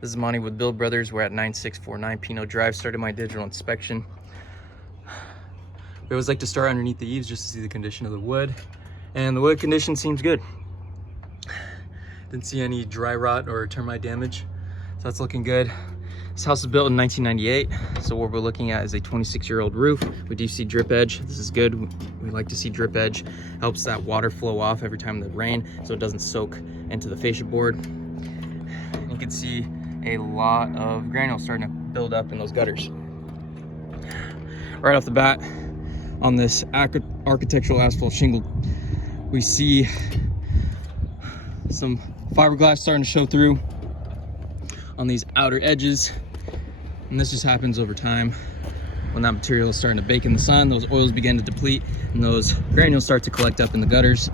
This is Monty with Build Brothers. We're at 9649 Pino Drive. Started my digital inspection. We always like to start underneath the eaves just to see the condition of the wood. And the wood condition seems good. Didn't see any dry rot or termite damage, so that's looking good. This house was built in 1998, so what we're looking at is a 26-year-old roof. We do see drip edge. This is good. We like to see drip edge. Helps that water flow off every time the rain, so it doesn't soak into the fascia board. You can see a lot of granules starting to build up in those gutters. Right off the bat, on this architectural asphalt shingle, we see some fiberglass starting to show through on these outer edges. And this just happens over time. When that material is starting to bake in the sun, those oils begin to deplete and those granules start to collect up in the gutters.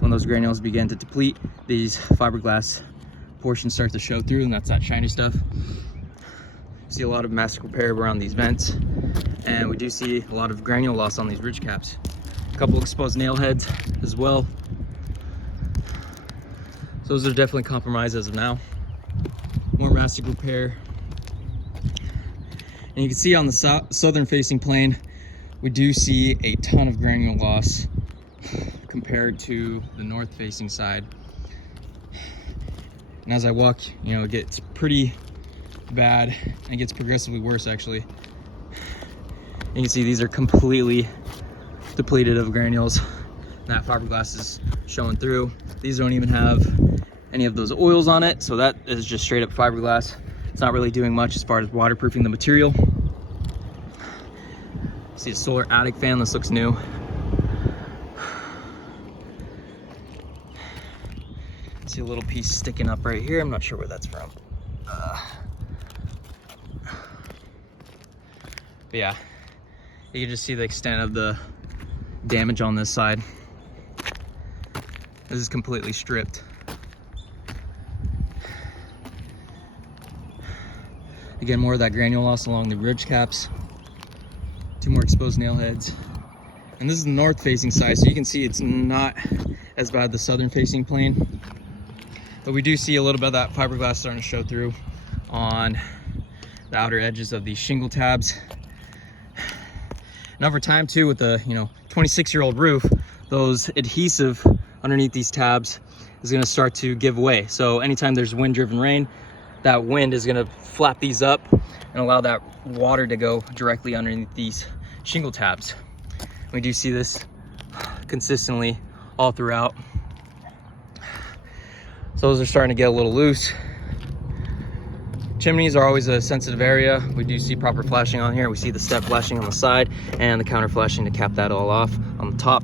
When those granules begin to deplete, these fiberglass portions start to show through, and that's that shiny stuff. See a lot of massive repair around these vents, and we do see a lot of granule loss on these ridge caps. A couple exposed nail heads as well. So those are definitely compromised as of now. More mastic repair. And you can see on the southern facing plane, we do see a ton of granule loss compared to the north facing side. And as I walk, it gets pretty bad and gets progressively worse actually. You can see these are completely depleted of granules. That fiberglass is showing through. These don't even have any of those oils on it, so that is just straight up fiberglass. It's not really doing much as far as waterproofing the material. See a solar attic fan, this looks new. See a little piece sticking up right here. I'm not sure where that's from. But yeah, you can just see the extent of the damage on this side. This is completely stripped. Again, more of that granule loss along the ridge caps. Two more exposed nail heads. And this is the north facing side, so you can see it's not as bad the southern facing plane. But we do see a little bit of that fiberglass starting to show through on the outer edges of these shingle tabs. And over time too, with the 26-year-old roof, those adhesive underneath these tabs is going to start to give way. So anytime there's wind-driven rain, that wind is going to flap these up and allow that water to go directly underneath these shingle tabs. We do see this consistently all throughout. So those are starting to get a little loose. Chimneys are always a sensitive area. We do see proper flashing on here. We see the step flashing on the side and the counter flashing to cap that all off on the top.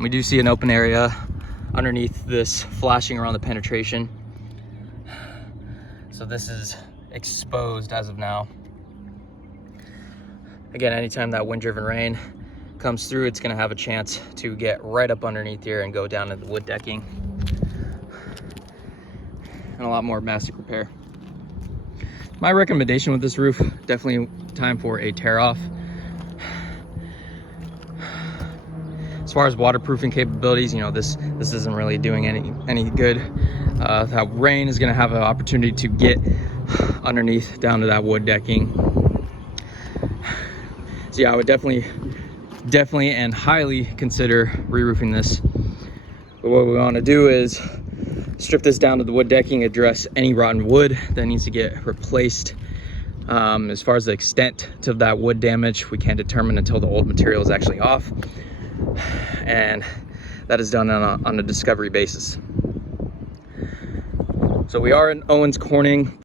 We do see an open area underneath this flashing around the penetration. So this is exposed as of now. Again, anytime that wind-driven rain comes through, it's gonna have a chance to get right up underneath here and go down to the wood decking. And a lot more mastic repair. My recommendation with this roof, definitely time for a tear off. As far as waterproofing capabilities, this isn't really doing any good. That rain is gonna have an opportunity to get underneath down to that wood decking. So yeah, I would definitely and highly consider re-roofing this. But what we want to do is strip this down to the wood decking, address any rotten wood that needs to get replaced. As far as the extent to that wood damage, we can't determine until the old material is actually off, and that is done on a discovery basis. So we are in Owens Corning.